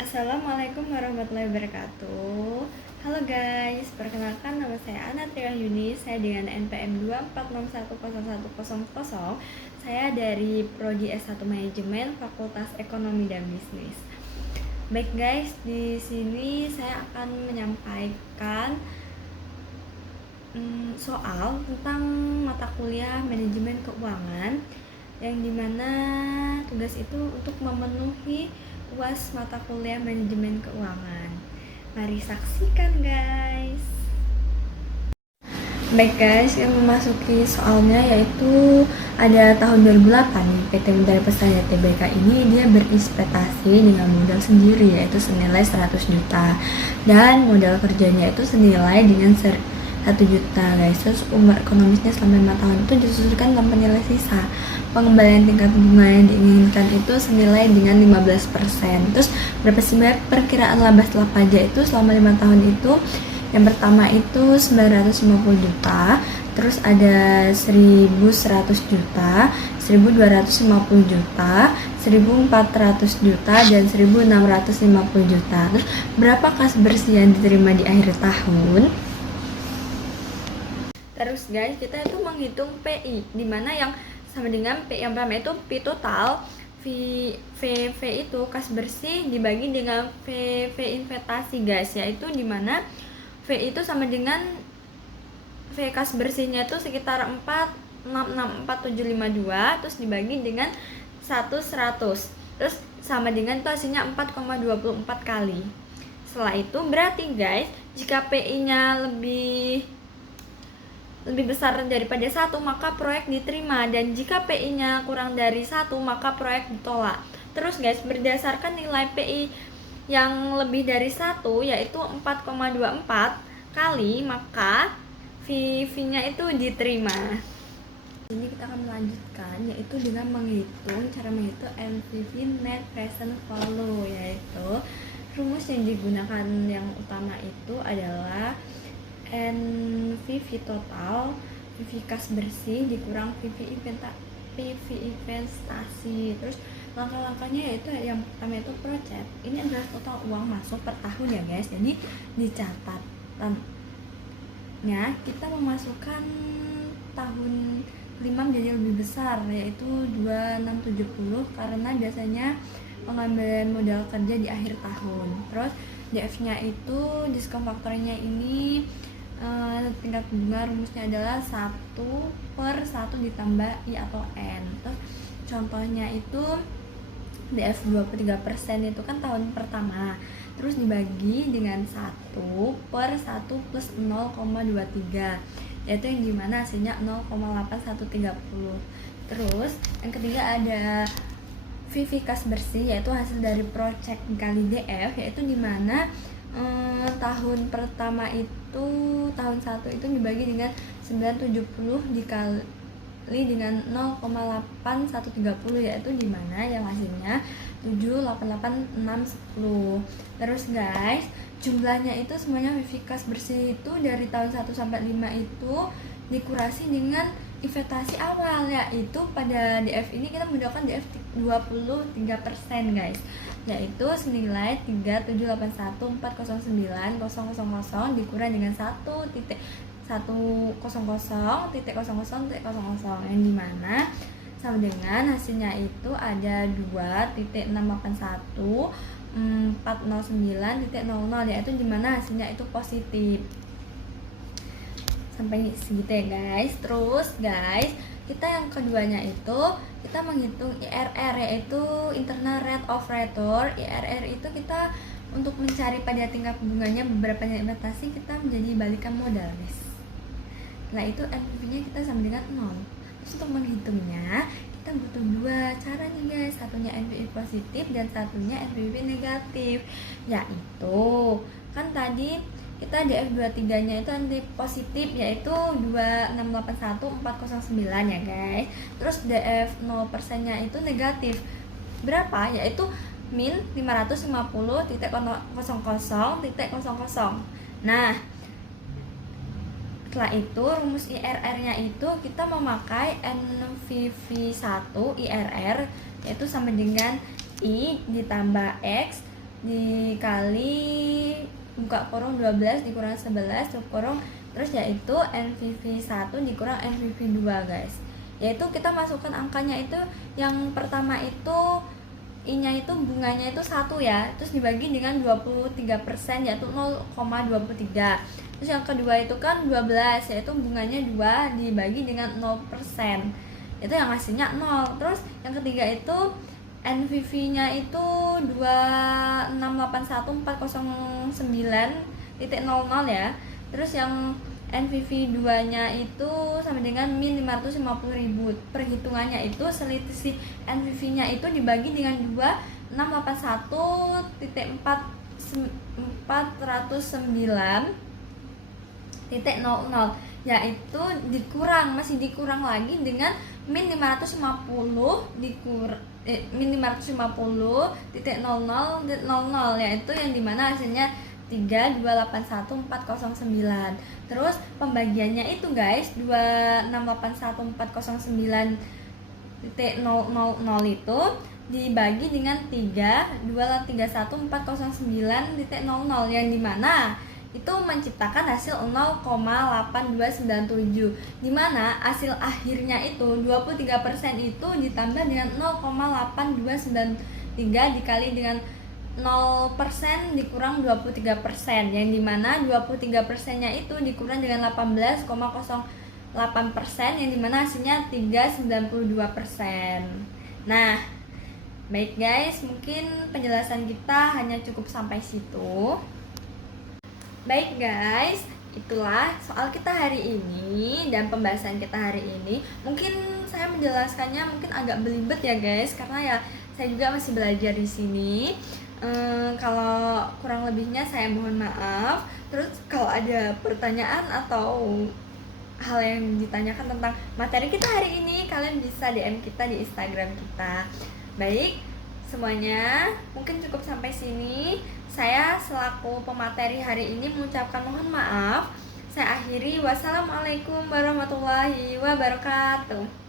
Assalamualaikum warahmatullahi wabarakatuh. Halo guys, perkenalkan nama saya Ana Triahyuni. Saya dengan NPM 246101000. Saya dari Prodi S1 Manajemen Fakultas Ekonomi dan Bisnis. Baik guys, di sini saya akan menyampaikan soal tentang mata kuliah manajemen keuangan, yang dimana tugas itu untuk memenuhi UAS mata kuliah manajemen keuangan. Mari saksikan guys. Baik guys, yang memasuki soalnya yaitu ada tahun 2008 nih, PT Bintara Persada Tbk ini dia berinvestasi dengan modal sendiri yaitu senilai 100 juta dan modal kerjanya itu senilai dengan 1 juta guys. Terus umur ekonomisnya selama 5 tahun itu disusulkan tanpa nilai sisa. Pengembalian tingkat bunga yang diinginkan itu senilai dengan 15%. Terus berapa sih perkiraan laba setelah pajak itu selama 5 tahun itu? Yang pertama itu 950 juta, terus ada 1100 juta, 1250 juta, 1400 juta, dan 1650 juta. Terus berapa kas bersih yang diterima di akhir tahun? Terus guys, kita itu menghitung PI, dimana yang sama dengan PI yang pertama itu P total, V itu kas bersih dibagi dengan V investasi guys, yaitu dimana V itu sama dengan V kas bersihnya itu sekitar 4,664,752, terus dibagi dengan 100, terus sama dengan itu hasilnya 4,24 kali. Setelah itu berarti guys, jika PI-nya lebih besar daripada 1 maka proyek diterima, dan jika PI-nya kurang dari 1 maka proyek ditolak. Terus guys, berdasarkan nilai PI yang lebih dari 1 yaitu 4,24 kali, maka VV-nya itu diterima. Ini kita akan melanjutkan yaitu dengan cara menghitung NPV net present value, yaitu rumus yang digunakan yang utama itu adalah NPV total, PV kas bersih dikurang PV investasi. Terus langkah-langkahnya yaitu yang pertama itu project. Ini adalah total uang masuk per tahun ya guys. Jadi di catatannya kita memasukkan tahun 5 menjadi lebih besar yaitu 2670 karena biasanya pengambilan modal kerja di akhir tahun. Terus DF-nya itu diskon faktornya ini tingkat bunga rumusnya adalah 1/1 ditambah I atau N. Terus contohnya itu DF 23% itu kan tahun pertama, terus dibagi dengan 1/1 plus 0,23, yaitu yang dimana hasilnya 0,8130. Terus yang ketiga ada VV kas bersih, yaitu hasil dari project kali DF, yaitu dimana tahun pertama itu tahun 1 itu dibagi dengan 970 dikali dengan 0,8130, yaitu dimana yang hasilnya 788,610. Terus guys, jumlahnya itu semuanya VV kas bersih itu dari tahun 1 sampai 5 itu dikurasi dengan investasi awal, yaitu pada DF ini kita menggunakan DF 23% guys, yaitu senilai 3781409,000 dikurang dengan 1.100.00.00, yang dimana sama dengan hasilnya itu ada 2.681.409.00, yaitu dimana hasilnya itu positif. Sampai segitu ya guys. Terus guys, kita yang keduanya itu kita menghitung IRR, yaitu internal rate of return. IRR itu kita untuk mencari pada tingkat bunganya beberapa investasi kita menjadi balikan modal guys. Setelah itu NPV-nya kita sama dengan 0. Terus untuk menghitungnya kita butuh dua cara nih guys, satunya NPV positif dan satunya NPV negatif, yaitu kan tadi kita DF 23 nya itu anti positif yaitu 2.681.409 ya guys. Terus DF 0% nya itu negatif berapa, yaitu min 550.00.00. Nah, setelah itu rumus IRR nya itu kita memakai NPV 1 IRR, yaitu sama dengan I ditambah X dikali buka kurung 12 dikurang 11 tutup kurung, terus yaitu NVV 1 dikurang NVV 2 guys. Yaitu kita masukkan angkanya itu, yang pertama itu I-nya itu bunganya itu 1 ya, terus dibagi dengan 23% yaitu 0,23. Terus yang kedua itu kan 12 yaitu bunganya 2 dibagi dengan 0%. Itu yang hasilnya 0. Terus yang ketiga itu NVV-nya itu 2681409.00 ya. Terus yang NVV 2-nya itu sama dengan min 550.000. Perhitungannya itu selisih NVV-nya itu dibagi dengan 2, 681.409.00, yaitu masih dikurang lagi dengan min 550 min 550.00, yaitu yang dimana hasilnya 3281409. Terus pembagiannya itu guys 2681409.000 itu dibagi dengan 3, 231.409.00, yang dimana itu menciptakan hasil 0,8297, dimana hasil akhirnya itu 23% itu ditambah dengan 0,8293 dikali dengan 0% dikurang 23%, yang dimana 23% nya itu dikurang dengan 18,08%, yang dimana hasilnya 3,92%. Nah, baik guys, mungkin penjelasan kita hanya cukup sampai situ. Baik guys, itulah soal kita hari ini dan pembahasan kita hari ini. Mungkin saya menjelaskannya mungkin agak belibet ya guys, karena ya saya juga masih belajar di sini. Kalau kurang lebihnya saya mohon maaf. Terus kalau ada pertanyaan atau hal yang ditanyakan tentang materi kita hari ini, kalian bisa DM kita di Instagram kita. Baik, semuanya mungkin cukup sampai sini. Saya selaku pemateri hari ini mengucapkan mohon maaf. Saya akhiri. Wassalamualaikum warahmatullahi wabarakatuh.